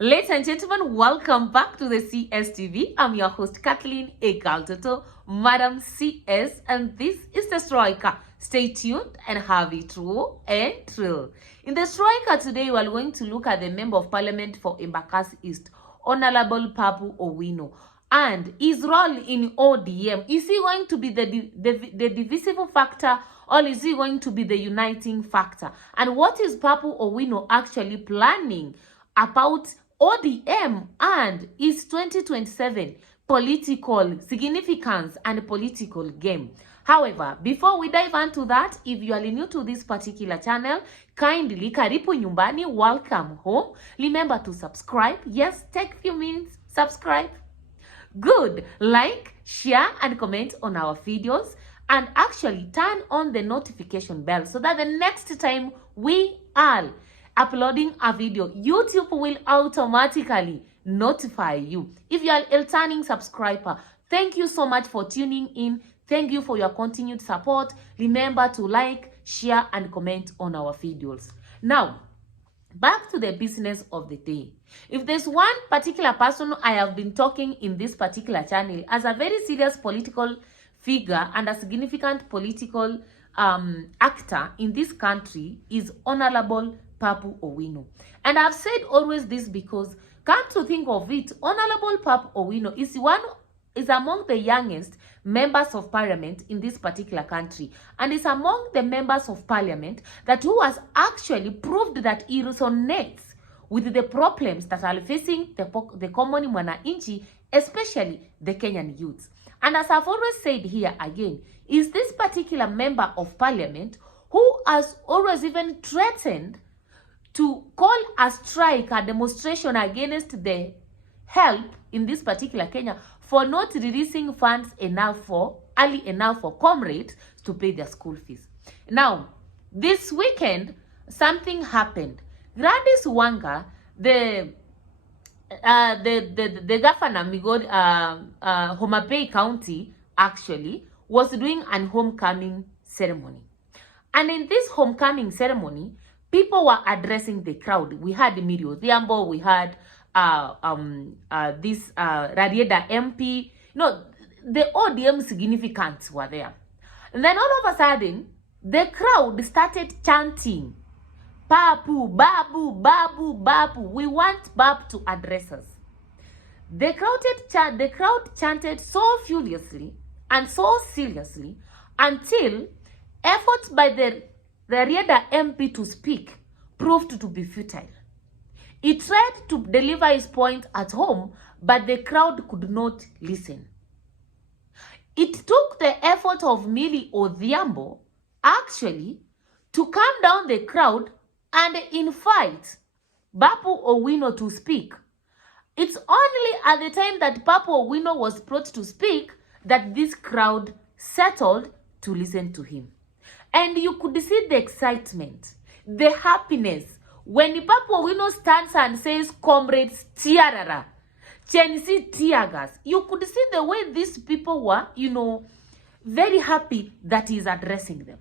Ladies and gentlemen, welcome back to the CSTV. I'm your host, Kathleen Egaltoto, Madam CS, and this is the Striker. Stay tuned and have it true and true. In the Striker today, we are going to look at the Member of Parliament for Embakasi East, Honorable Babu Owino, and his role in ODM. Is he going to be the divisive factor, or is he going to be the uniting factor? And what is Babu Owino actually planning about ODM and its 2027 political significance and political game? However, before we dive into that, if you are new to this particular channel, kindly karibu nyumbani, welcome home. Remember to subscribe. Yes, take a few minutes, subscribe. Good. Like, share, and comment on our videos. And actually turn on the notification bell so that the next time we are uploading a video, YouTube will automatically notify you. If you are a returning subscriber, thank you so much for tuning in. Thank you for your continued support. Remember to like, share, and comment on our videos. Now, back to the business of the day. If there's one particular person I have been talking in this particular channel as a very serious political figure and a significant political actor in this country, is Honorable Babu Owino. And I've said always this because, come to think of it, Honorable Babu Owino is among the youngest members of parliament in this particular country, and is among the members of parliament who has actually proved that he resonates with the problems that are facing the common mwananchi, especially the Kenyan youths. And as I've always said here again, is this particular member of parliament who has always even threatened to call a strike, a demonstration against the help in this particular Kenya for not releasing funds early enough for comrades to pay their school fees. Now, this weekend, something happened. Gladys Wanga, the governor Migori, Homa Bay County, actually was doing an homecoming ceremony. And in this homecoming ceremony, people were addressing the crowd. We had Miriam Odhiambo, we had this Rarieda MP. The ODM significants were there. And then all of a sudden, the crowd started chanting, Babu, Babu, Babu, Babu. We want Babu to address us. The crowd chanted so furiously and so seriously until efforts by the Rarieda MP to speak proved to be futile. He tried to deliver his point at home, but the crowd could not listen. It took the effort of Millie Odhiambo actually to calm down the crowd and invite Babu Owino to speak. It's only at the time that Babu Owino was brought to speak that this crowd settled to listen to him. And you could see the excitement, the happiness, when Babu Owino stands and says, comrades, tiarara, Chensi tiagas. You could see the way these people were, very happy that he's addressing them.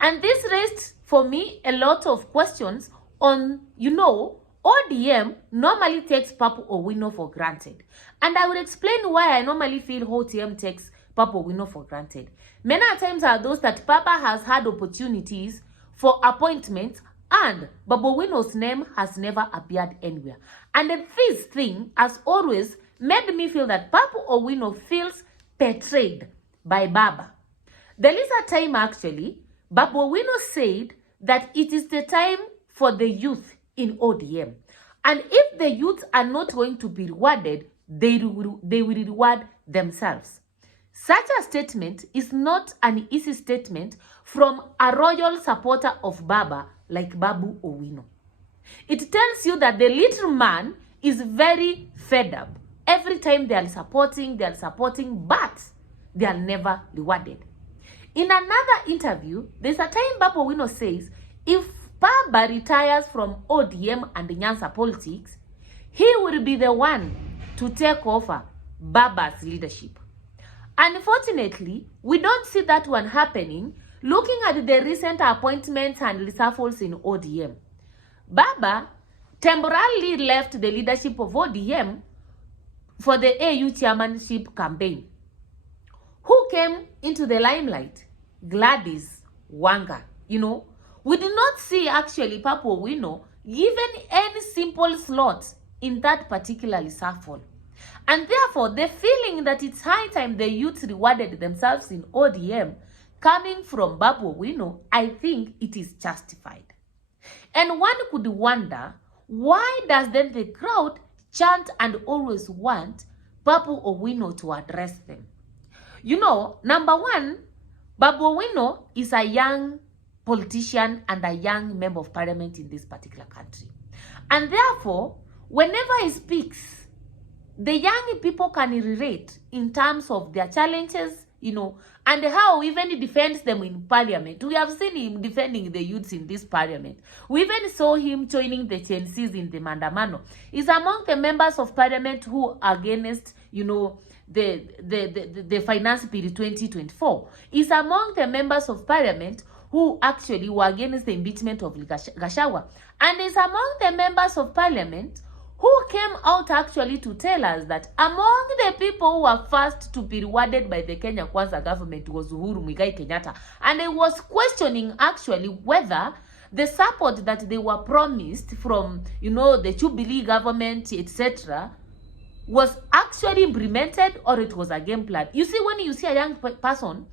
And this raised for me a lot of questions on, ODM normally takes Babu Owino for granted. And I will explain why I normally feel ODM takes Babu Owino for granted. Many times are those that Papa has had opportunities for appointments and Babu Owino's name has never appeared anywhere. And this thing has always made me feel that Babu Owino feels betrayed by Baba. There is a time actually, Babu Owino said that it is the time for the youth in ODM. And if the youth are not going to be rewarded, they will reward themselves. Such a statement is not an easy statement from a royal supporter of Baba like Babu Owino. It tells you that the little man is very fed up. Every time they are supporting, but they are never rewarded. In another interview, there's a time Babu Owino says, if Baba retires from ODM and Nyanza politics, he will be the one to take over Baba's leadership. Unfortunately, we don't see that one happening, looking at the recent appointments and reshuffles in ODM. Baba temporarily left the leadership of ODM for the AU chairmanship campaign. Who came into the limelight? Gladys Wanga. You know, we did not see actually Babu Owino given any simple slot in that particular reshuffle. And therefore, the feeling that it's high time the youth rewarded themselves in ODM coming from Babu Owino, I think it is justified. And one could wonder, why does then the crowd chant and always want Babu Owino to address them? You know, number one, Babu Owino is a young politician and a young member of parliament in this particular country. And therefore, whenever he speaks, the young people can relate in terms of their challenges, you know, and how even he defends them in parliament. We have seen him defending the youths in this parliament. We even saw him joining the Chensis in the Mandamano. He's among the members of parliament who are against, you know, the finance bill 2024. He's among the members of parliament who actually were against the impeachment of Gachagua. And is among the members of parliament who came out actually to tell us that among the people who were first to be rewarded by the Kenya Kwanza government was Uhuru Muigai Kenyatta. And he was questioning actually whether the support that they were promised from, you know, the Jubilee government, etc., was actually implemented or it was a game plan. You see, when you see a young person,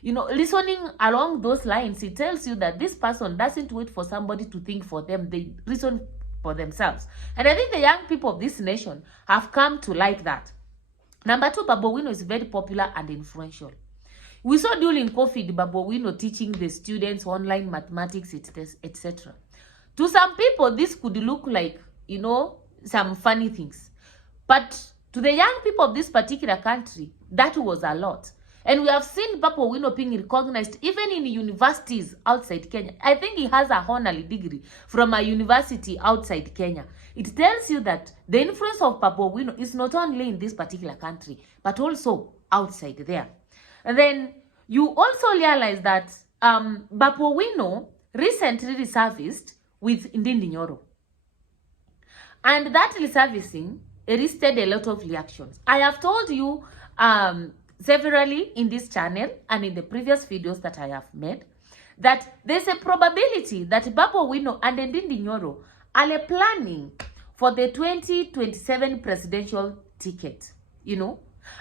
you know, listening along those lines, it tells you that this person doesn't wait for somebody to think for them. They reason for themselves. And I think the young people of this nation have come to like that. Number two, Babu Owino is very popular and influential. We saw during COVID, Babu Owino teaching the students online mathematics, etc. To some people, this could look like, you know, some funny things. But to the young people of this particular country, that was a lot. And we have seen Babu Owino being recognized even in universities outside Kenya. I think he has a honorary degree from a university outside Kenya. It tells you that the influence of Babu Owino is not only in this particular country, but also outside there. And then you also realize that Babu Owino recently resurfaced with Ndindi Nyoro. And that resurfacing elicited a lot of reactions. I have told you severally in this channel and in the previous videos that I have made that there's a probability that Babu Owino and Ndindi Nyoro are planning for the 2027 presidential ticket, you know.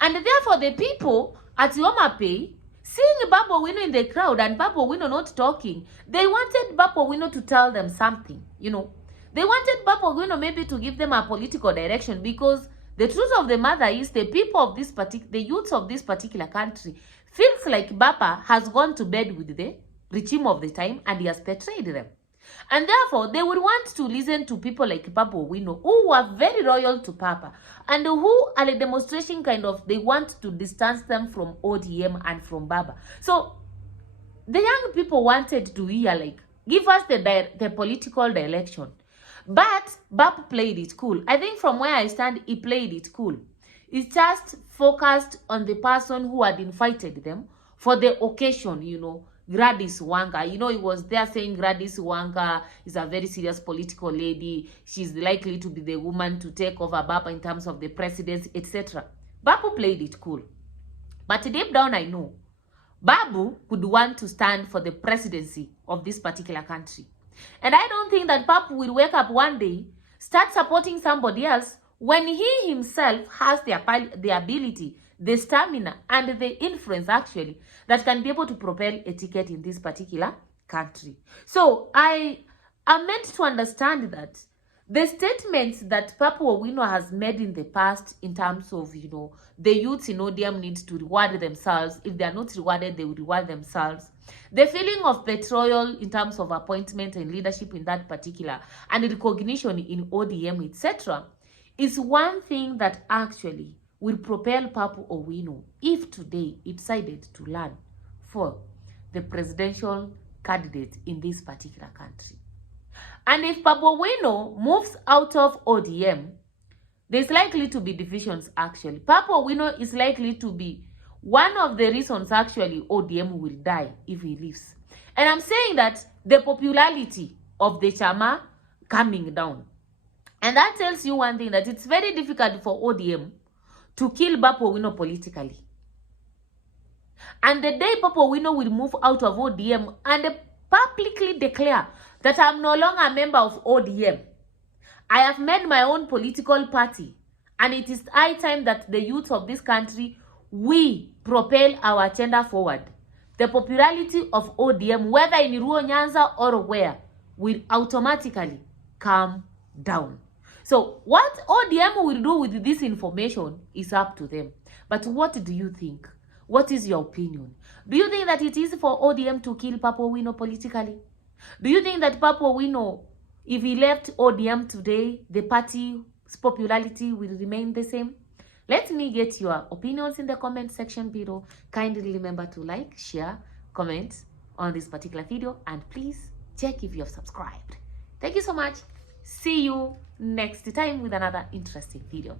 And therefore the people at Homa Bay, seeing Babu Owino in the crowd and Babu Owino not talking, they wanted Babu Owino to tell them something, you know. They wanted Babu Owino maybe to give them a political direction, because the truth of the matter is the people of this the youths of this particular country feels like Baba has gone to bed with the regime of the time and he has betrayed them. And therefore, they would want to listen to people like Babu Owino, who are very loyal to Papa, and who are a demonstration kind of, they want to distance them from ODM and from Baba. So, the young people wanted to hear, like, give us the political direction. But Babu played it cool. I think from where I stand, he played it cool. He just focused on the person who had invited them for the occasion, you know, Gladys Wanga. You know, he was there saying Gladys Wanga is a very serious political lady. She's likely to be the woman to take over Baba in terms of the presidency, etc. Babu played it cool. But deep down, I know Babu would want to stand for the presidency of this particular country. And I don't think that Babu will wake up one day, start supporting somebody else when he himself has the ability, the stamina, and the influence actually that can be able to propel a ticket in this particular country. So I am meant to understand that the statements that Babu Owino has made in the past in terms of, you know, the youths in ODM need to reward themselves. If they are not rewarded, they will reward themselves. The feeling of betrayal in terms of appointment and leadership in that particular, and recognition in ODM, etc., is one thing that actually will propel Babu Owino if today he decided to run for the presidential candidate in this particular country. And if Babu Owino moves out of ODM, there's likely to be divisions actually. Babu Owino is likely to be one of the reasons actually ODM will die if he leaves. And I'm saying that the popularity of the Chama coming down. And that tells you one thing, that it's very difficult for ODM to kill Babu Owino politically. And the day Babu Owino will move out of ODM and publicly declare that I'm no longer a member of ODM, I have made my own political party, and it is high time that the youth of this country, we propel our agenda forward. The popularity of ODM, whether in Ruo Nyanza or where, will automatically come down. So what ODM will do with this information is up to them. But what do you think? What is your opinion? Do you think that it is for ODM to kill Babu Owino politically? Do you think that Babu Owino, if he left ODM today, the party's popularity will remain the same? Let me get your opinions in the comment section below. Kindly remember to like, share, comment on this particular video, and please check if you have subscribed. Thank you so much. See you next time with another interesting video.